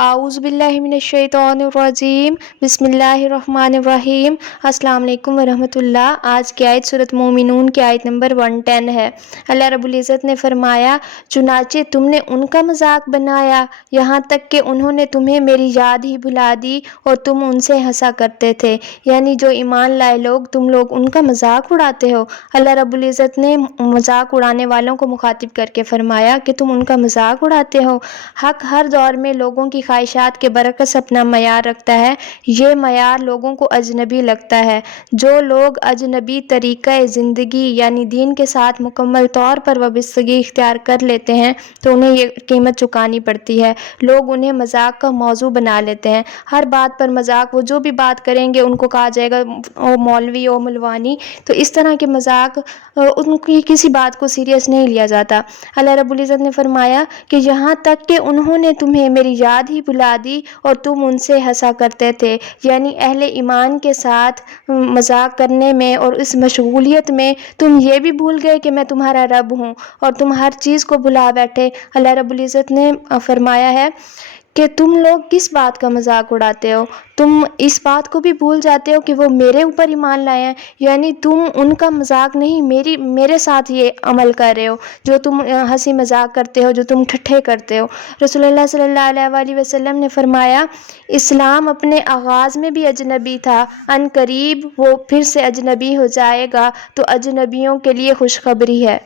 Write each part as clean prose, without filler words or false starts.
اعوذ باللہ من الشیطان الرجیم بسم اللہ الرحمن الرحیم۔ السلام علیکم ورحمۃ اللہ۔ آج کی آیت سورۃ مومنون کی آیت نمبر 110 ہے۔ اللہ رب العزت نے فرمایا، چنانچہ تم نے ان کا مذاق بنایا یہاں تک کہ انہوں نے تمہیں میری یاد ہی بھلا دی اور تم ان سے ہنسا کرتے تھے، یعنی جو ایمان لائے لوگ تم لوگ ان کا مذاق اڑاتے ہو۔ اللہ رب العزت نے مذاق اڑانے والوں کو مخاطب کر کے فرمایا کہ تم ان کا مذاق اڑاتے ہو۔ حق ہر دور میں لوگوں کی خواہشات کے برعکس اپنا معیار رکھتا ہے، یہ معیار لوگوں کو اجنبی لگتا ہے۔ جو لوگ اجنبی طریقہ زندگی یعنی دین کے ساتھ مکمل طور پر وابستگی اختیار کر لیتے ہیں تو انہیں یہ قیمت چکانی پڑتی ہے۔ لوگ انہیں مذاق کا موضوع بنا لیتے ہیں، ہر بات پر مذاق، وہ جو بھی بات کریں گے ان کو کہا جائے گا او مولوی او ملوانی، تو اس طرح کے مذاق، ان کی کسی بات کو سیریس نہیں لیا جاتا۔ اللہ رب العزت نے فرمایا کہ یہاں تک کہ انہوں نے تمہیں میری یاد ہی بھلا دی اور تم ان سے ہنسا کرتے تھے، یعنی اہل ایمان کے ساتھ مذاق کرنے میں اور اس مشغولیت میں تم یہ بھی بھول گئے کہ میں تمہارا رب ہوں اور تم ہر چیز کو بھلا بیٹھے۔ اللہ رب العزت نے فرمایا ہے کہ تم لوگ کس بات کا مذاق اڑاتے ہو، تم اس بات کو بھی بھول جاتے ہو کہ وہ میرے اوپر ایمان لائے ہیں، یعنی تم ان کا مذاق نہیں میرے ساتھ یہ عمل کر رہے ہو، جو تم ہنسی مذاق کرتے ہو، جو تم ٹھٹھے کرتے ہو۔ رسول اللہ صلی اللہ علیہ وآلہ وسلم نے فرمایا، اسلام اپنے آغاز میں بھی اجنبی تھا، عن قریب وہ پھر سے اجنبی ہو جائے گا، تو اجنبیوں کے لیے خوشخبری ہے۔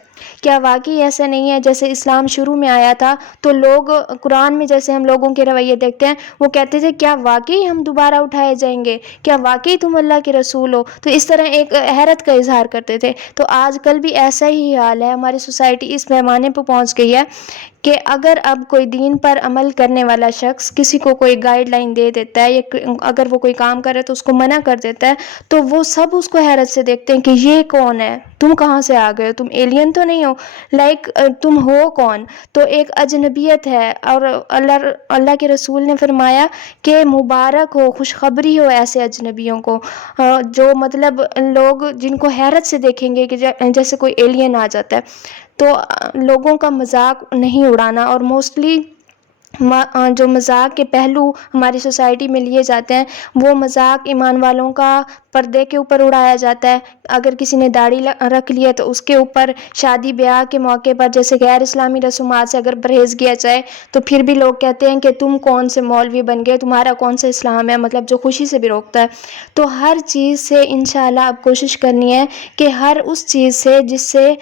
کیا واقعی ایسا نہیں ہے جیسے اسلام شروع میں آیا تھا تو لوگ قرآن میں جیسے ہم لوگوں کے رویے دیکھتے ہیں، وہ کہتے تھے کیا واقعی ہم دوبارہ اٹھائے جائیں گے، کیا واقعی تم اللہ کے رسول ہو، تو اس طرح ایک حیرت کا اظہار کرتے تھے۔ تو آج کل بھی ایسا ہی حال ہے، ہماری سوسائٹی اس پیمانے پہ پہنچ گئی ہے کہ اگر اب کوئی دین پر عمل کرنے والا شخص کسی کو کوئی گائیڈ لائن دے دیتا ہے یا اگر وہ کوئی کام کرے تو اس کو منع کر دیتا ہے، تو وہ سب اس کو حیرت سے دیکھتے ہیں کہ یہ کون ہے، تم کہاں سے آ گئے ہو، تم ایلین تو نہیں ہو، تم ہو کون؟ تو ایک اجنبیت ہے۔ اور اللہ کے رسول نے فرمایا کہ مبارک ہو، خوشخبری ہو ایسے اجنبیوں کو، جو مطلب لوگ جن کو حیرت سے دیکھیں گے کہ جیسے کوئی ایلین آ جاتا ہے۔ تو لوگوں کا مذاق نہیں اڑانا، اور موسٹلی جو مذاق کے پہلو ہماری سوسائٹی میں لیے جاتے ہیں وہ مذاق ایمان والوں کا پردے کے اوپر اڑایا جاتا ہے۔ اگر کسی نے داڑھی رکھ لی ہے تو اس کے اوپر شادی بیاہ کے موقع پر جیسے غیر اسلامی رسومات سے اگر پرہیز کیا جائے تو پھر بھی لوگ کہتے ہیں کہ تم کون سے مولوی بن گئے، تمہارا کون سا اسلام ہے، مطلب جو خوشی سے بھی روکتا ہے۔ تو ہر چیز سے انشاءاللہ اب کوشش کرنی ہے کہ ہر اس چیز سے جس سے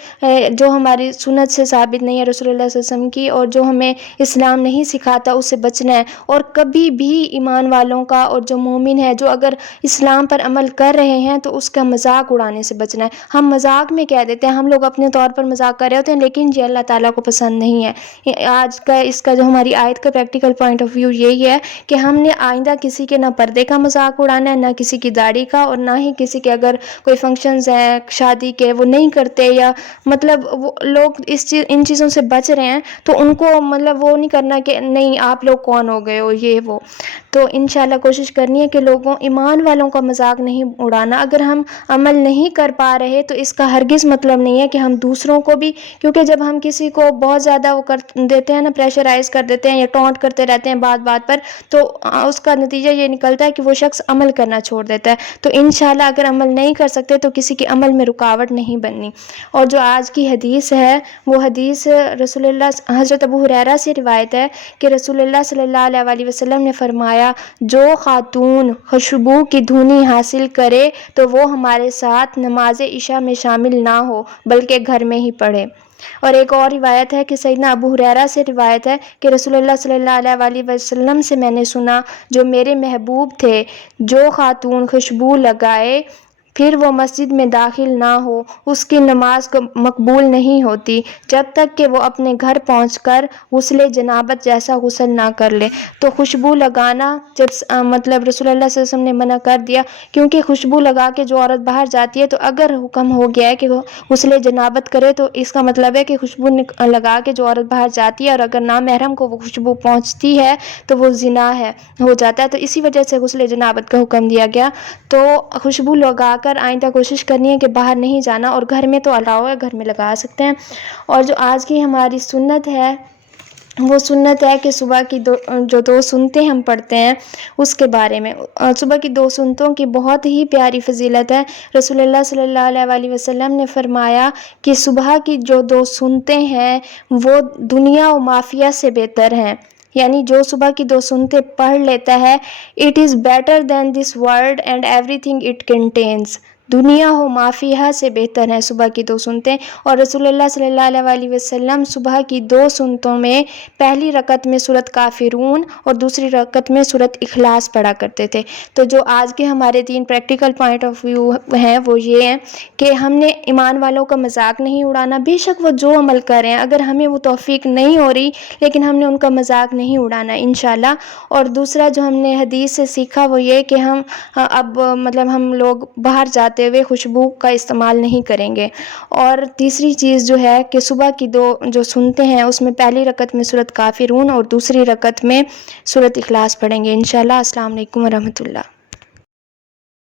جو ہماری سنت سے ثابت نہیں ہے رسول اللہ صلی اللہ علیہ وسلم کی، اور جو ہمیں اسلام نہیں سکھاتا، اس سے بچنا ہے۔ اور کبھی بھی ایمان والوں کا اور جو مومن ہے جو اگر اسلام پر عمل کر رہے ہیں تو اس کا مذاق اڑانے سے بچنا ہے۔ ہم مذاق میں کہہ دیتے ہیں، ہم لوگ اپنے طور پر مذاق کر رہے ہوتے ہیں لیکن یہ اللہ تعالیٰ کو پسند نہیں ہے۔ آج کا اس کا جو ہماری آیت کا پریکٹیکل پوائنٹ آف ویو یہی ہے کہ ہم نے آئندہ کسی کے نہ پردے کا مذاق اڑانا ہے، نہ کسی کی داڑھی کا، اور نہ ہی کسی کے اگر کوئی فنکشنز ہیں شادی کے وہ نہیں کرتے، یا مطلب وہ لوگ ان چیزوں سے بچ رہے ہیں تو ان کو مطلب وہ نہیں کرنا کہ نہیں آپ لوگ کون ہو گئے ہو یہ وہ۔ تو انشاءاللہ کوشش کرنی ہے کہ لوگوں ایمان والوں کا مذاق نہیں اڑانا۔ اگر ہم عمل نہیں کر پا رہے تو اس کا ہرگز مطلب نہیں ہے کہ ہم دوسروں کو بھی، کیونکہ جب ہم کسی کو بہت زیادہ وہ کر دیتے ہیں نا، پریشرائز کر دیتے ہیں یا ٹونٹ کرتے رہتے ہیں بات بات پر، تو اس کا نتیجہ یہ نکلتا ہے کہ وہ شخص عمل کرنا چھوڑ دیتا ہے۔ تو انشاءاللہ اگر عمل نہیں کر سکتے تو کسی کے عمل میں رکاوٹ نہیں بننی۔ اور جو آج کی حدیث ہے وہ حدیث رسول اللہ حضرت ابو ہریرہ سے روایت ہے کہ رسول اللہ صلی اللہ علیہ وآلہ وسلم نے فرمایا، جو خاتون خوشبو کی دھنی حاصل کرے تو وہ ہمارے ساتھ نماز عشاء میں شامل نہ ہو بلکہ گھر میں ہی پڑھے۔ اور ایک اور روایت ہے کہ سیدنا ابو ہریرہ سے روایت ہے کہ رسول اللہ صلی اللہ علیہ وآلہ وسلم سے میں نے سنا، جو میرے محبوب تھے، جو خاتون خوشبو لگائے پھر وہ مسجد میں داخل نہ ہو اس کی نماز مقبول نہیں ہوتی جب تک کہ وہ اپنے گھر پہنچ کر غسل جنابت جیسا غسل نہ کر لے۔ تو خوشبو لگانا جب مطلب رسول اللہ صلی اللہ علیہ وسلم نے منع کر دیا، کیونکہ خوشبو لگا کے جو عورت باہر جاتی ہے تو اگر حکم ہو گیا ہے کہ وہ غسل جنابت کرے تو اس کا مطلب ہے کہ خوشبو لگا کے جو عورت باہر جاتی ہے اور اگر نامحرم کو وہ خوشبو پہنچتی ہے تو وہ زنا ہو جاتا ہے، تو اسی وجہ سے غسل جنابت کا حکم دیا گیا۔ تو خوشبو لگا کر آئندہ کوشش کرنی ہے کہ باہر نہیں جانا، اور گھر میں تو الاؤ ہے، گھر میں لگا سکتے ہیں۔ اور جو آج کی ہماری سنت ہے وہ سنت ہے کہ صبح کی جو دو سنتیں ہم پڑھتے ہیں اس کے بارے میں. صبح کی دو سنتوں کی بہت ہی پیاری فضیلت ہے. رسول اللہ صلی اللہ علیہ وسلم نے فرمایا کہ صبح کی جو دو سنتیں ہیں وہ دنیا و مافیہ سے بہتر ہیں. یعنی جو صبح کی دو سنتیں پڑھ لیتا ہے it is better than this world and every thing it contains. دنیا و مافیہ سے بہتر ہیں صبح کی دو سنتیں. اور رسول اللہ صلی اللہ علیہ وسلم صبح کی دو سنتوں میں پہلی رکعت میں سورۃ کافرون اور دوسری رکعت میں سورۃ اخلاص پڑھا کرتے تھے. تو جو آج کے ہمارے 3 پریکٹیکل پوائنٹ آف ویو ہیں وہ یہ ہیں کہ ہم نے ایمان والوں کا مذاق نہیں اڑانا. بے شک وہ جو عمل کر رہے ہیں اگر ہمیں وہ توفیق نہیں ہو رہی لیکن ہم نے ان کا مذاق نہیں اڑانا انشاءاللہ. اور دوسرا جو ہم نے حدیث سے سیکھا وہ یہ کہ ہم اب ہم لوگ باہر جاتے ہوئے خوشبو کا استعمال نہیں کریں گے. اور تیسری چیز جو ہے کہ صبح کی دو جو سنتے ہیں اس میں پہلی رکعت میں سورۃ کافرون اور دوسری رکعت میں سورۃ اخلاص پڑھیں گے انشاءاللہ. السلام علیکم ورحمۃ اللہ.